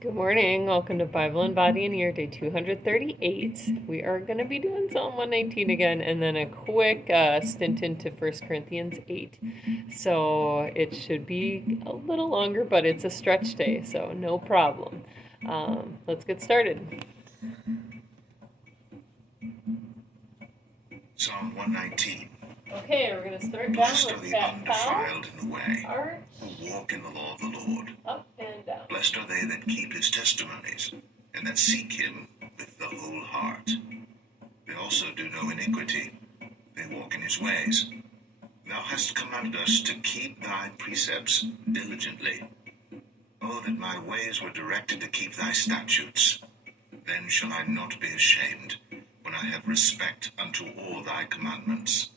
Good morning. Welcome to Bible and Body and Ear, day 238. We are going to be doing Psalm 119 again and then a quick stint into 1 Corinthians 8. So it should be a little longer, but it's a stretch day, so no problem. Let's get started. Psalm 119. Okay, we're going to start down Blessed are with the that undefiled in the way, arch, who walk in the law of the Lord. up and down. Blessed are they that keep his testimonies, and that seek him with the whole heart. They also do no iniquity, they walk in his ways. Thou hast commanded us to keep thy precepts diligently. Oh, that my ways were directed to keep thy statutes. Then shall I not be ashamed, when I have respect unto all thy commandments.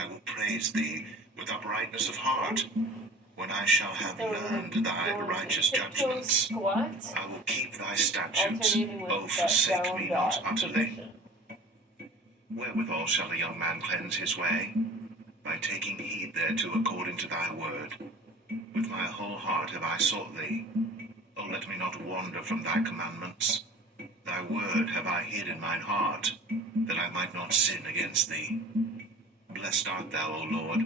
I will praise thee with uprightness of heart, when I shall have learned thy righteous judgments. I will keep thy statutes, O forsake me not utterly. Wherewithal shall a young man cleanse his way? By taking heed thereto according to thy word. With my whole heart have I sought thee. O let me not wander from thy commandments. Thy word have I hid in mine heart, that I might not sin against thee. Blessed art thou, O Lord.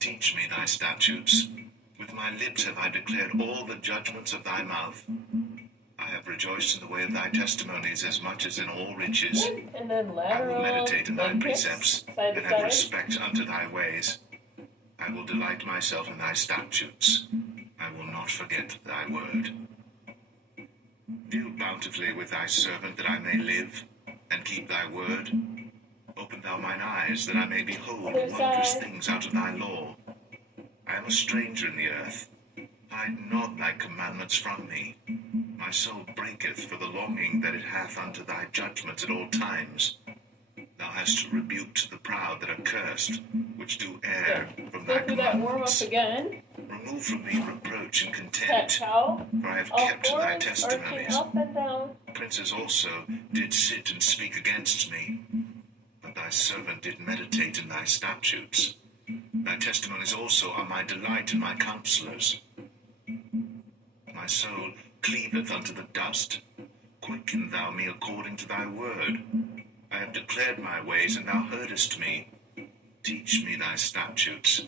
Teach me thy statutes. With my lips have I declared all the judgments of thy mouth. I have rejoiced in the way of thy testimonies as much as in all riches. And then I will lateral, meditate in thy then precepts, hips, side to and have side. respect unto thy ways. I will delight myself in thy statutes. I will not forget thy word. Deal bountifully with thy servant, that I may live, and keep thy word. Open thou mine eyes, that I may behold Other wondrous side. things out of thy law. I am a stranger in the earth. Hide not thy commandments from me. My soul breaketh for the longing that it hath unto thy judgments at all times. Thou hast rebuked the proud that are cursed, which do err from thy Go through that warm up commandments. again. Remove from me reproach and Cat contempt, cow. for I have All kept thy fours, arching testimonies. up and down. Princes also did sit and speak against me, but thy servant did meditate in thy statutes. Thy testimonies also are my delight and my counselors. My soul cleaveth unto the dust. Quicken thou me according to thy word. I have declared my ways, and thou heardest me. Teach me thy statutes.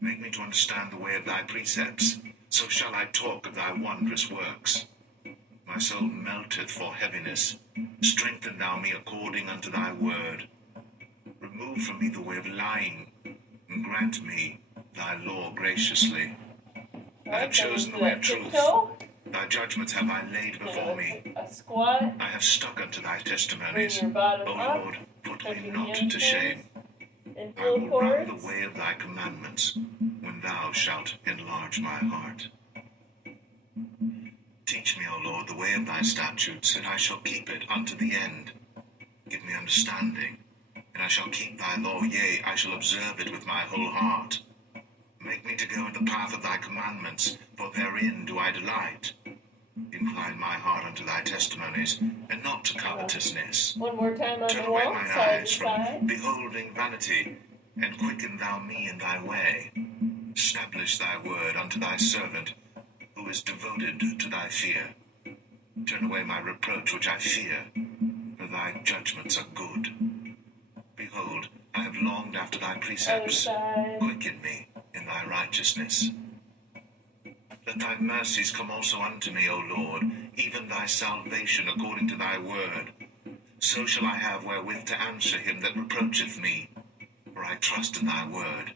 Make me to understand the way of thy precepts. So shall I talk of thy wondrous works. My soul melteth for heaviness. Strengthen thou me according unto thy word. Remove from me the way of lying, and grant me thy law graciously. I have chosen the way of truth. Thy judgments have I laid before me. A squat. I have stuck unto thy Bring testimonies. your bottom O up. Lord, put Touch me your not to shame. And I full will run chords. the way of thy commandments, when thou shalt enlarge my heart. Teach me, O Lord, the way of thy statutes, and I shall keep it unto the end. Give me understanding, and I shall keep thy law, yea, I shall observe it with my whole heart. Make me to go in the path of thy commandments, for therein do I delight. Incline my heart unto thy testimonies, and not to covetousness. One more time on Turn the away wall, mine side eyes to from side. beholding vanity, and quicken thou me in thy way. Establish thy word unto thy servant, who is devoted to thy fear. Turn away my reproach which I fear, for thy judgments are good. Behold, I have longed after thy Other precepts. side. Quicken me in thy righteousness. Let thy mercies come also unto me, O Lord, even thy salvation according to thy word. So shall I have wherewith to answer him that reproacheth me. For I trust in thy word,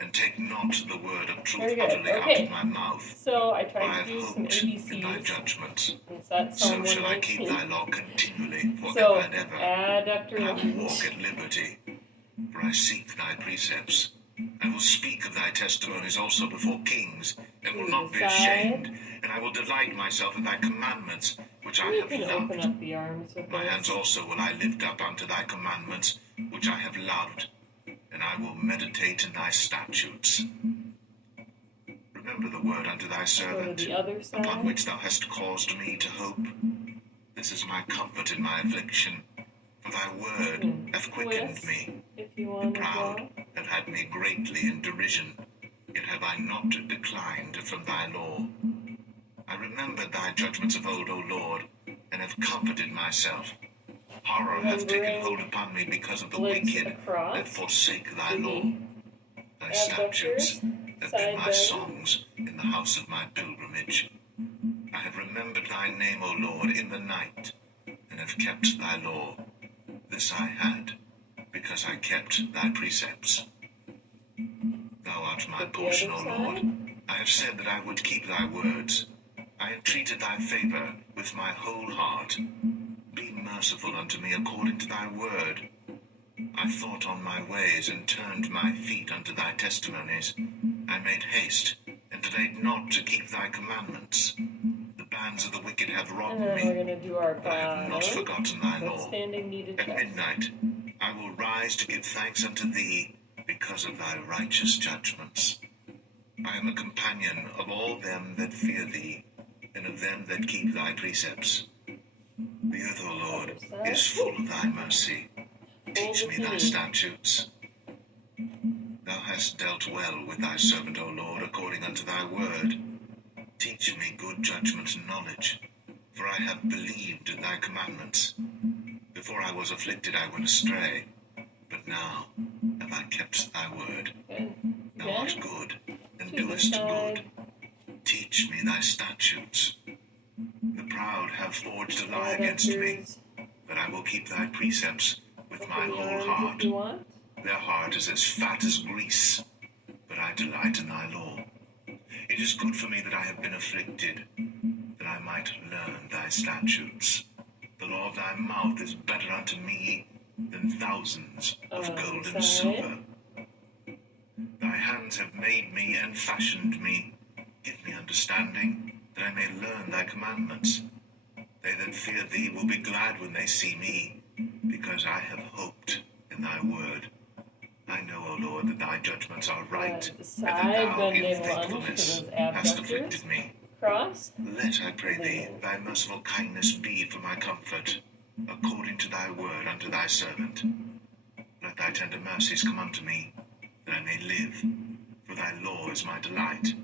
and take not the word of truth Very good. utterly out Okay. of my mouth. So I For I tried have to do some hoped in thy ABCs. judgments. It's that Psalm So shall I keep 119. thy law continually, forever So and ever. adductor And I will range. walk at liberty, for I seek thy precepts. I will speak of thy testimonies also before kings, and will not be ashamed. And I will delight myself in thy commandments, which I You have can open loved. up the arms with My hands this. also will I lift up unto thy commandments, which I have loved, and I will meditate in thy statutes. Remember the word unto thy Go to servant, the other upon side. which thou hast caused me to hope. This is my comfort in my affliction, for thy word hath quickened Twist, me. if you The want as proud well. have had me greatly in derision, yet have I not declined from thy law. I remembered thy judgments of old, O Lord, and have comforted myself. Horror hath taken hold upon me because of the wicked that forsake thy law. Thy statutes have been my songs in the house of my pilgrimage. I have remembered thy name, O Lord, in the night, and have kept thy law. This I had, because I kept thy precepts. Thou art my portion, O Lord. I have said that I would keep thy words. I entreated thy favor with my whole heart. Be merciful unto me according to thy word. I thought on my ways and turned my feet unto thy testimonies. I made haste and delayed not to keep thy commandments. The bands of the wicked have robbed And then me, we're going to do our but I have not forgotten thy law. standing needed At midnight I will rise to give thanks unto thee because of thy righteous judgments. I am a companion of all them that fear thee, and of them that keep thy precepts. The earth, O Lord, is full of thy mercy. Teach me thy statutes. Thou hast dealt well with thy servant, O Lord, according unto thy word. Teach me good judgment and knowledge, for I have believed thy commandments. Before I was afflicted I went astray, but now have I kept thy word. Thou art good, and doest good. Teach me thy statutes. The proud have forged a lie against me, but I will keep thy precepts with my whole heart. Their heart is as fat as grease, but I delight in thy law. It is good for me that I have been afflicted, that I might learn thy statutes. The law of thy mouth is better unto me than thousands of gold and silver. Thy hands have made me and fashioned me. Give me understanding, that I may learn thy commandments. They that fear thee will be glad when they see me, because I have hoped in thy word. I know, O Lord, that thy judgments are right, and that thou in faithfulness hast afflicted me. Let, I pray thee, thy merciful kindness be for my comfort, according to thy word unto thy servant. Let thy tender mercies come unto me, that I may live, for thy law is my delight.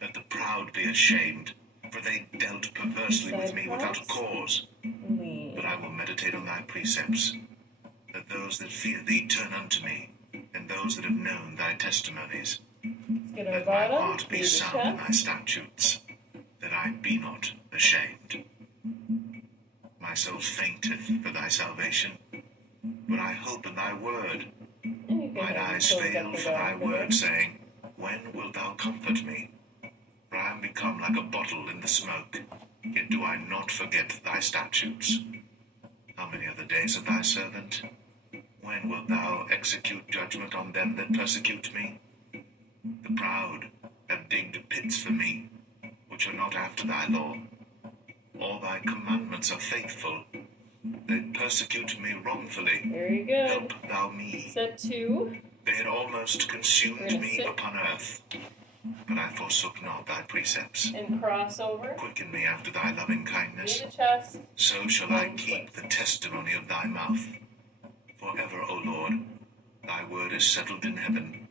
Let the proud be ashamed, for they dealt perversely with me without a cause. But I will meditate on thy precepts. Let those that fear thee turn unto me, and those that have known thy testimonies. Let my heart be sound in thy statutes, that I be not ashamed. My soul fainteth for thy salvation, but I hope in thy word. Mine eyes fail for thy word, saying, when wilt thou comfort me? For I am become like a bottle in the smoke, yet do I not forget thy statutes. How many are the days of thy servant? When wilt thou execute judgment on them that persecute me? The proud have digged pits for me, which are not after thy law. All thy commandments are faithful. They persecute me wrongfully. Very good. Help thou me. Set 2. They had almost consumed me upon earth, but I forsook not thy precepts. And crossover. Quicken me after thy loving kindness. Near the chest. So shall I keep the testimony of thy mouth. Forever, O Lord, thy word is settled in heaven.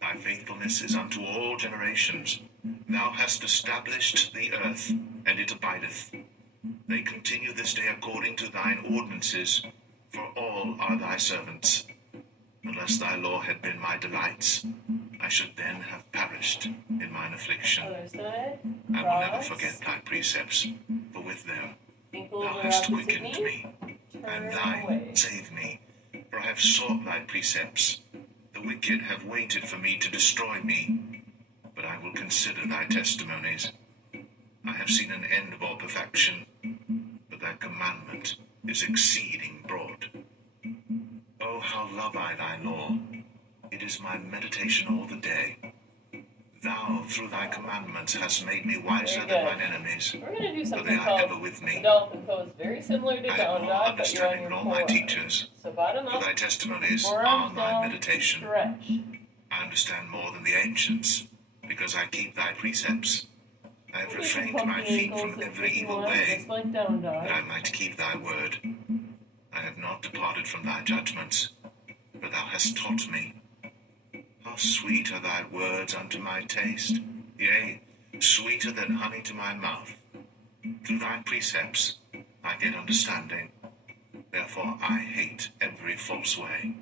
Thy faithfulness is unto all generations. Thou hast established the earth, and it abideth. They continue this day according to thine ordinances, for all are thy servants. Unless thy law had been my delights, I should then have perished in mine affliction. Other side. I will never forget thy precepts, for with them thou hast quickened me. I am thine, save me, for I have sought thy precepts. The wicked have waited for me to destroy me, but I will consider thy testimonies. I have seen an end of all perfection, but thy commandment is exceeding broad. Oh, how love I thy law! It is my meditation all the day. Thou, through thy commandments, hast made me wiser than mine enemies, We're going to do for something they are called ever with me. the dolphin pose. Very similar to I have down more dog, but you're on understanding your than all my forearms. teachers, So bottom for up, thy testimonies are forearms my down, meditation. stretch. I understand more than the ancients, because I keep thy precepts. I have refrained my feet from every evil way, Just like down dog. that I might keep thy word. I have not departed from thy judgments, but thou hast taught me. How sweet are thy words unto my taste, yea, sweeter than honey to my mouth. Through thy precepts I get understanding. Therefore I hate every false way.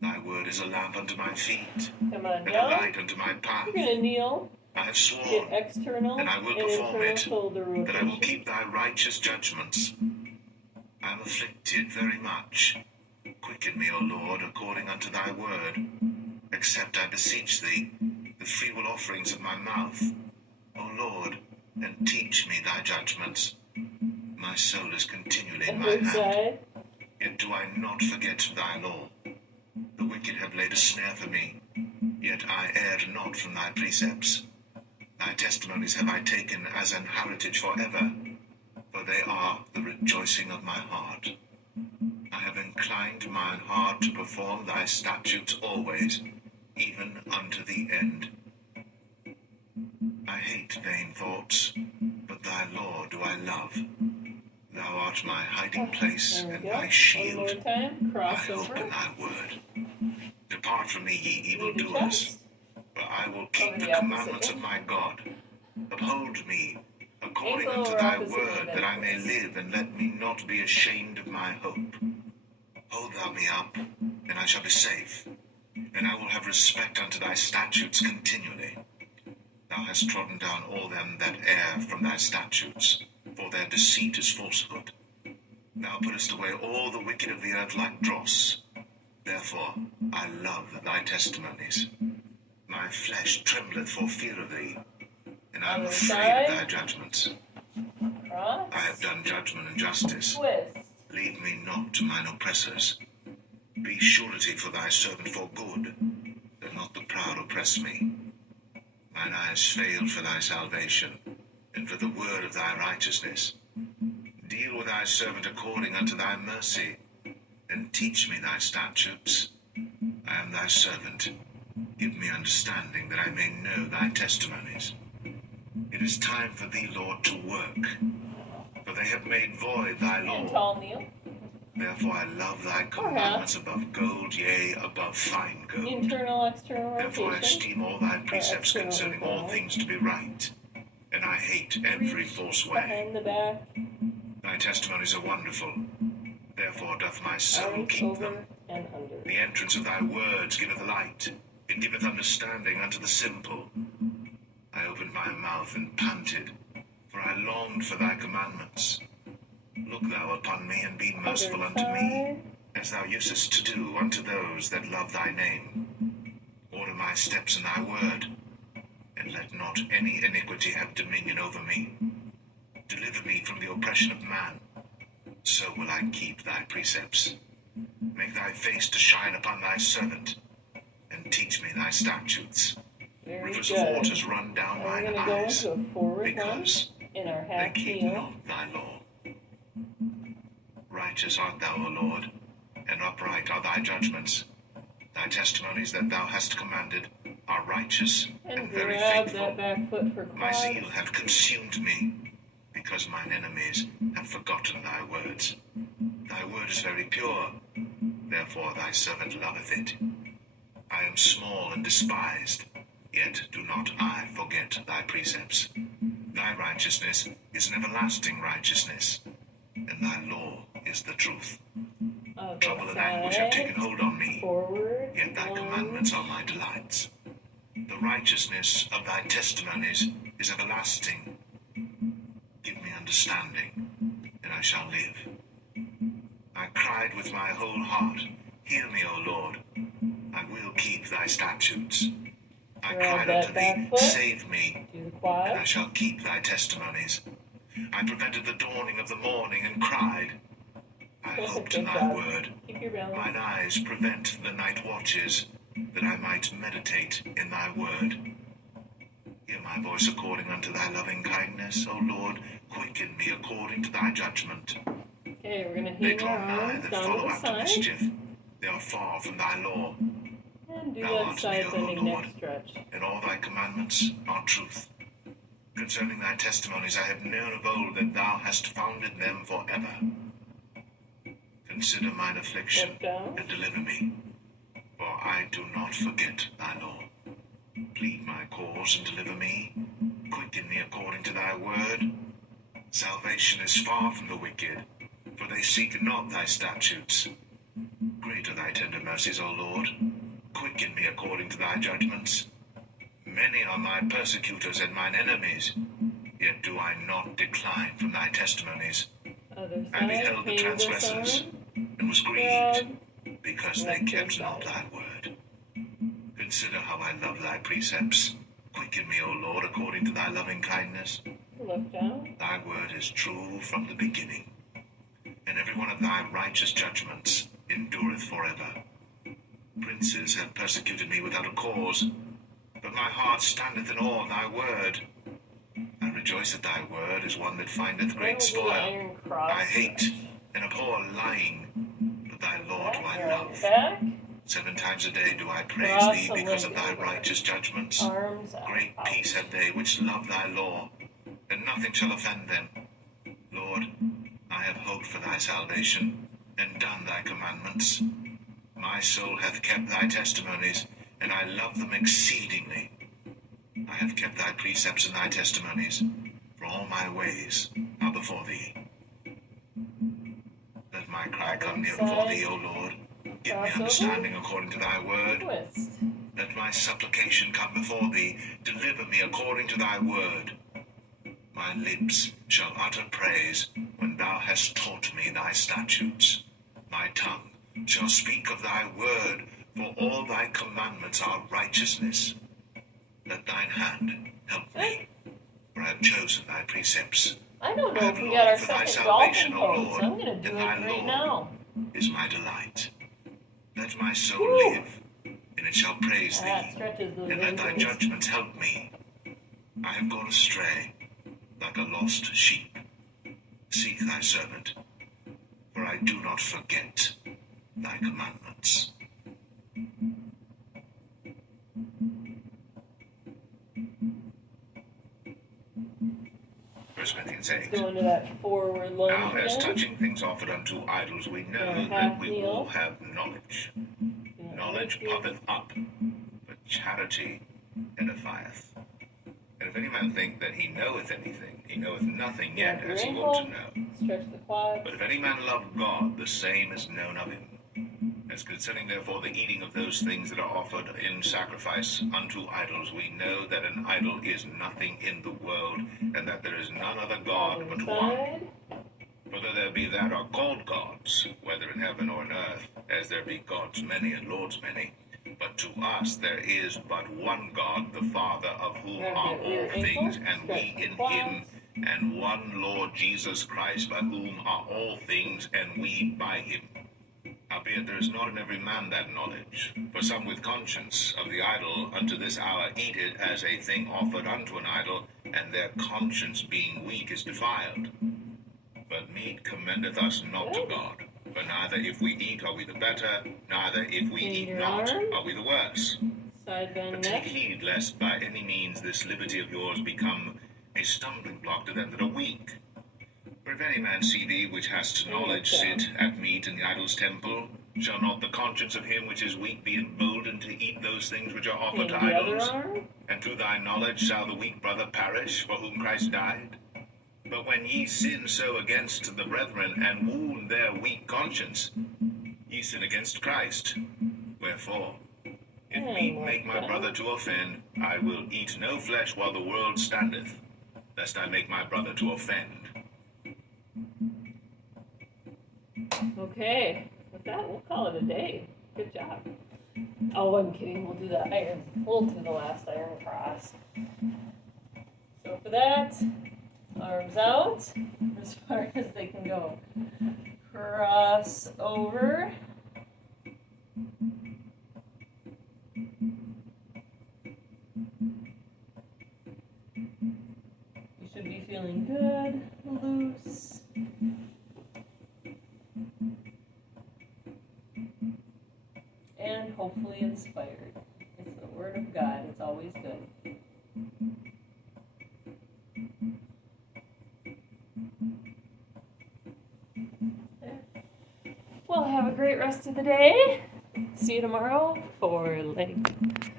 Thy word is a lamp unto my feet, Come on and a down. light unto my path. You're going to kneel. I have Get sworn, external and I will and perform internal it, shoulder that I will rotation. keep thy righteous judgments. I am afflicted very much. Quicken me, O Lord, according unto thy word. Accept, I beseech thee, the freewill offerings of my mouth, O Lord, and teach me thy judgments. My soul is continually in my Other hand, side. yet do I not forget thy law. The wicked have laid a snare for me, yet I erred not from thy precepts. Thy testimonies have I taken as an heritage forever, for they are the rejoicing of my heart. I have inclined mine heart to perform thy statutes always, even unto the end. I hate vain thoughts, but thy law do I love. Thou art my hiding place There we and go. my One shield. more time. I Cross hope in over. thy word. Depart from me, ye Knee to evildoers, chest. for I will keep Over the the opposite commandments of knee. my God. Uphold me according Ankle unto or thy opposite word, knee that I may bend, live, and let me not be ashamed of my hope. Hold thou me up, and I shall be safe, and I will have respect unto thy statutes continually. Thou hast trodden down all them that err from thy statutes, for their deceit is falsehood. Thou puttest away all the wicked of the earth like dross. Therefore I love thy testimonies. My flesh trembleth for fear of thee, and I am Other afraid of side. thy judgments. Cross. I have done judgment and justice. Twist. Leave me not to mine oppressors. Be surety for thy servant for good, that not the proud oppress me. Mine eyes fail for thy salvation, and for the word of thy righteousness. Deal with thy servant according unto thy mercy, and teach me thy statutes. I am thy servant. Give me understanding, that I may know thy testimonies. It is time for thee, Lord, to work, for they have made void thy And law. tall kneel. Therefore I love thy commandments above gold, yea, above fine gold. Internal, external Therefore I rotation. esteem all thy precepts external concerning all internal. things to be right, and I hate every Reach false way. behind the back. Thy testimonies are wonderful, therefore doth my soul Arms keep over them. and under. The entrance of thy words giveth light, it giveth understanding unto the simple. I opened my mouth and panted, for I longed for thy commandments. Look thou upon me, and be merciful Other unto me, side. as thou usest to do unto those that love thy name. Order my steps in thy word, and let not any iniquity have dominion over me. Deliver me from the oppression of man, so will I keep thy precepts. Make thy face to shine upon thy servant, and teach me thy statutes. Very Rivers of good. waters run down And we're mine going to go eyes, into a forward lunge because in our they half keep kneel. not thy law. Righteous art thou, O Lord, and upright are thy judgments. Thy testimonies that thou hast commanded are righteous And and very grab faithful. that back foot for My quads. zeal hath consumed me, because mine enemies have forgotten thy words. Thy word is very pure, therefore thy servant loveth it. I am small and despised, yet do not I forget thy precepts. Thy righteousness is an everlasting righteousness, and thy law is the truth. Other Trouble and anguish have taken side. hold on me, Forward. yet thy lunge. commandments are my delights. The righteousness of thy testimonies is everlasting. Give me understanding, and I shall live. I cried with my whole heart, hear me, O Lord. I will keep thy statutes. I Grab cried that unto back thee, foot. save me, Do the and I quads. shall keep thy testimonies. I prevented the dawning of the morning and cried. I hoped in Good thy job. word. Keep your balance. Mine eyes prevent the night watches, that I might meditate in thy word. Hear my voice according unto thy loving kindness, O Lord. Quicken me according to thy judgment. Okay, we're going to They hang draw our nigh arms that down to follow the after side. mischief. They are far from thy law. And do Thou that art side near, O bending Lord. neck stretch. And all thy commandments are truth. Concerning thy testimonies I have known of old, that thou hast founded them forever. Consider mine affliction, Look down. and deliver me, for I do not forget thy law. Plead my cause and deliver me. Quicken me according to thy word. Salvation is far from the wicked, for they seek not thy statutes. Great are thy tender mercies, O Lord. Quicken me according to thy judgments. Many are my persecutors and mine enemies, yet do I not decline from thy testimonies. Other I side, beheld the hang this transgressors, arm, and was grieved, grab, because they left kept hand not side. thy word. Consider how I love thy precepts. Quicken me, O Lord, according to thy loving kindness. Look down. Thy word is true from the beginning, and every one of thy righteous judgments endureth forever. Princes have persecuted me without a cause, but my heart standeth in awe of thy word. I rejoice at thy word as one that findeth great Then we'll do the spoil. iron cross. I hate and abhor lying, but thy law do I love. Back, 7 times a day do I praise cross thee the because of leg thy over. righteous judgments. Arms out. Great peace have they which love thy law, and nothing shall offend them. Lord, I have hoped for thy salvation, and done thy commandments. My soul hath kept thy testimonies, and I love them exceedingly. I have kept thy precepts and thy testimonies, for all my ways are before thee. Let my cry come near before thee, O Lord. Give me understanding according to thy word. Twist. Let my supplication come before thee. Deliver me according to thy word. My lips shall utter praise when thou hast taught me thy statutes. My tongue shall speak of thy word, for all thy commandments are righteousness. Let thine hand help me, for I have chosen thy precepts. I don't know I if have we got our longed for thy second dolphin salvation, O pose, Lord, so I'm going to do and it thy right law now. is my delight. Let my soul Woo. live, and it shall praise That thee, stretches those and let thy ankles. judgments help me. I have gone astray, like a lost sheep. Seek thy servant, for I do not forget thy commandments. First Corinthians 8. Let's go into that forward lunge Now, as again. touching things offered unto idols, we know Yeah, that half we kneel. all have knowledge. Knowledge puffeth up, but charity edifieth. And if any man think that he knoweth anything, he knoweth nothing yet as he ought to know. Stretch the quads. But if any man love God, the same is known of him. As concerning therefore the eating of those things that are offered in sacrifice unto idols, we know that an idol is nothing in the world, and that there is none other God but one. Side. Whether there be that are called gods, whether in heaven or in earth, as there be gods many and lords many. But to us there is but one God, the Father, of whom Grab are your all rear ankle, things, and stretch we the in quads. him, and one Lord Jesus Christ, by whom are all things, and we by him. Howbeit there is not in every man that knowledge. For some with conscience of the idol unto this hour eat it as a thing offered unto an idol, and their conscience being weak is defiled. But meat commendeth us not to God. For neither if we eat are we the better, neither if we Bend eat your not arm. are we the worse. Side bend But take neck. heed lest by any means this liberty of yours become a stumbling block to them that are weak. For if any man see thee which hast knowledge sit at meat in the idol's temple, shall not the conscience of him which is weak be emboldened to eat those things which are offered Bend to the other idols? arm. And through thy knowledge shall the weak brother perish, for whom Christ died? But when ye sin so against the brethren, and wound their weak conscience, ye sin against Christ. Wherefore, if meat make my brother to offend, I will eat no flesh while the world standeth, lest I make my brother to offend. Okay, with that, we'll call it a day. Good job. Oh, I'm kidding. We'll do the iron. We'll do the last iron cross. So for that, arms out as far as they can go. Cross over. You should be feeling good, loose. And hopefully inspired. It's the Word of God. It's always good. Well, have a great rest of the day. See you tomorrow for leg.